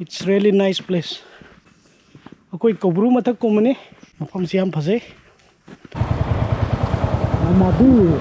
It's really nice place. Akoi kobru mathak kumani mafam siam phase. Mamandur.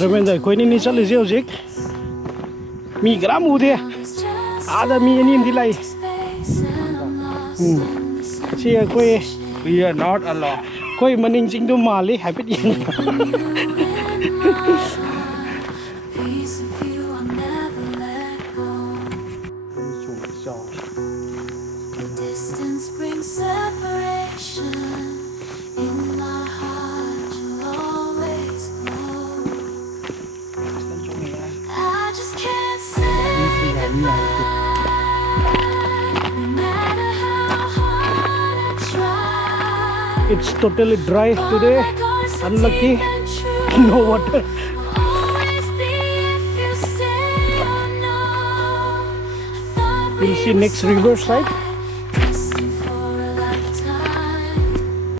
Remember, koi ni chal je ojek. Mi gram ude. Ada mi ani ndi lai. Si koi We are not alone. koi maning jing do mali happy yin. Distance brings separation. In my heart, you'll always glow. I just can't say goodbye. No matter how hard I try. It's totally dry today. Unlucky. No water. We'll see next riverside.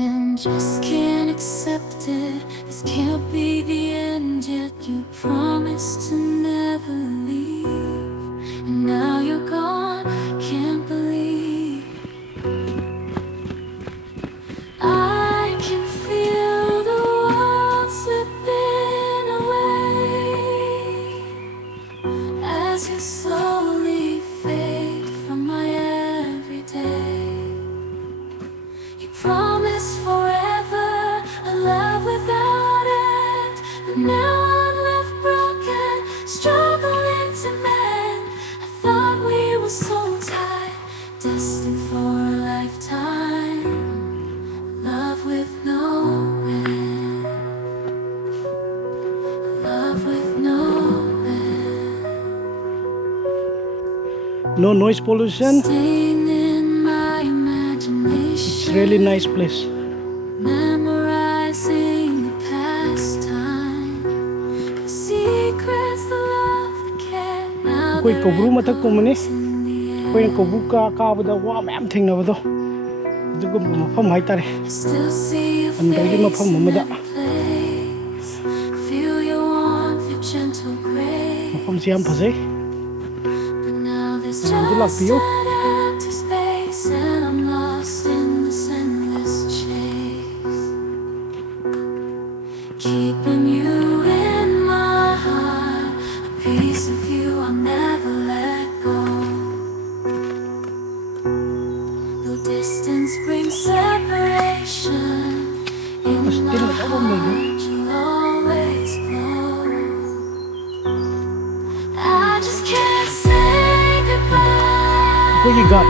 And just can't accept it. This can't be the end yet. You promised to never leave, and now you're gone. Can't believe I can feel the world slipping away as you slowly fade from my everyday. You promised forever a love without end, but now I'm left broken, struggling to mend. I thought we were so tight, destined for a lifetime, love with no end, love with no end. No noise pollution. Staying in my imagination, It's really nice place. memorizing the past time, the secrets, the love, the care. Now Koi they're kobru matak kumani. echoes in the air. Koi kobru ka bada wa mayam thengnabado. Adugumba mafam haitare. I still see your Andagi face mafam in amada. that place. Feel your warmth, your gentle grace. Mafam si yam phajai. But now there's Good luck just to you. an empty space, and I'm lost in this endless chase. Keeping you in my heart, a piece of you I'll never let go. Though distance brings separation, in my heart you'll always glow. I just can't say goodbye. Koi gam.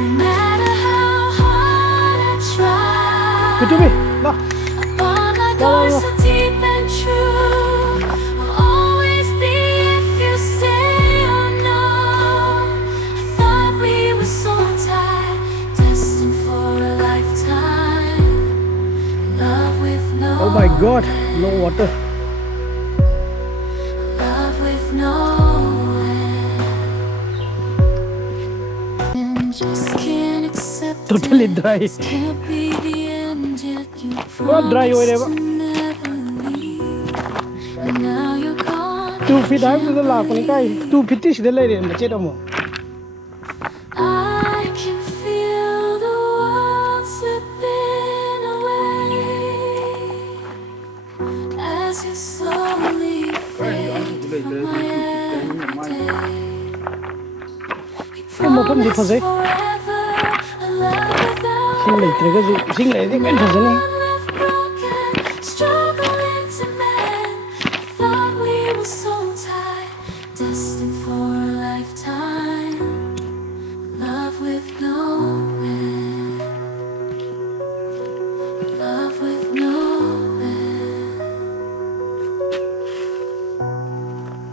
No matter how hard I try, Kutu be. La. a bond like Go, go, ours go. so deep and true will always be if you stay or no. I thought we were so tight, destined for a lifetime, love with no Oh my God. No water. love with no end. Just can't accept Totally it. dry. This can't be the end yet. You What dry promised whatever. to never leave, and now you're gone. 2 feet high to the lap ni kai. 2 feet is the lady ma chet amo. I can feel the world slipping away as you slowly fade from my everyday. You Mafam di promised phajai. forever a love without Sing leitre ga ju sing lai de men phajani. I'm left broken, struggling to mend. I thought we were so tight, destined for a lifetime, love with no end, love with no end.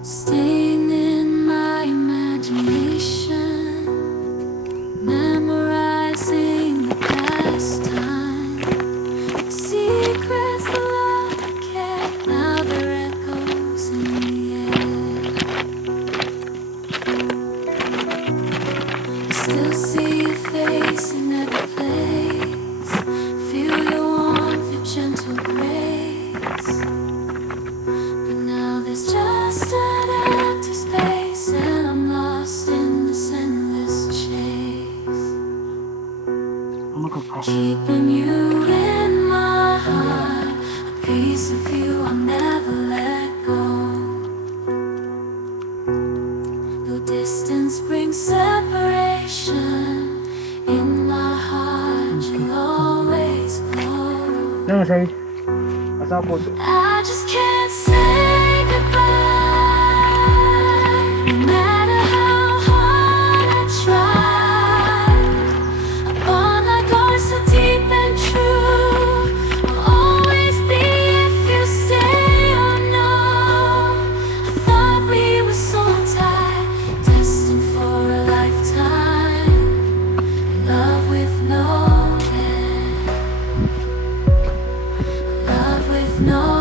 Staying in my imagination, memorizing the past time, the secrets, the love, the care. Now they're echoes in the air. I still see your face in every place. Feel your warmth, your gentle grace. But now there's just an empty space, and I'm lost in this endless chase. Keeping you in my heart, a piece of you I'll never let go. Though distance brings separation, in my heart you'll always glow. No, sorry. Asa po. I just can't say goodbye, no matter how hard I try. A bond like ours so deep and true will always be if you stay or no. I thought we were so tight, destined for a lifetime, love with no end, love with no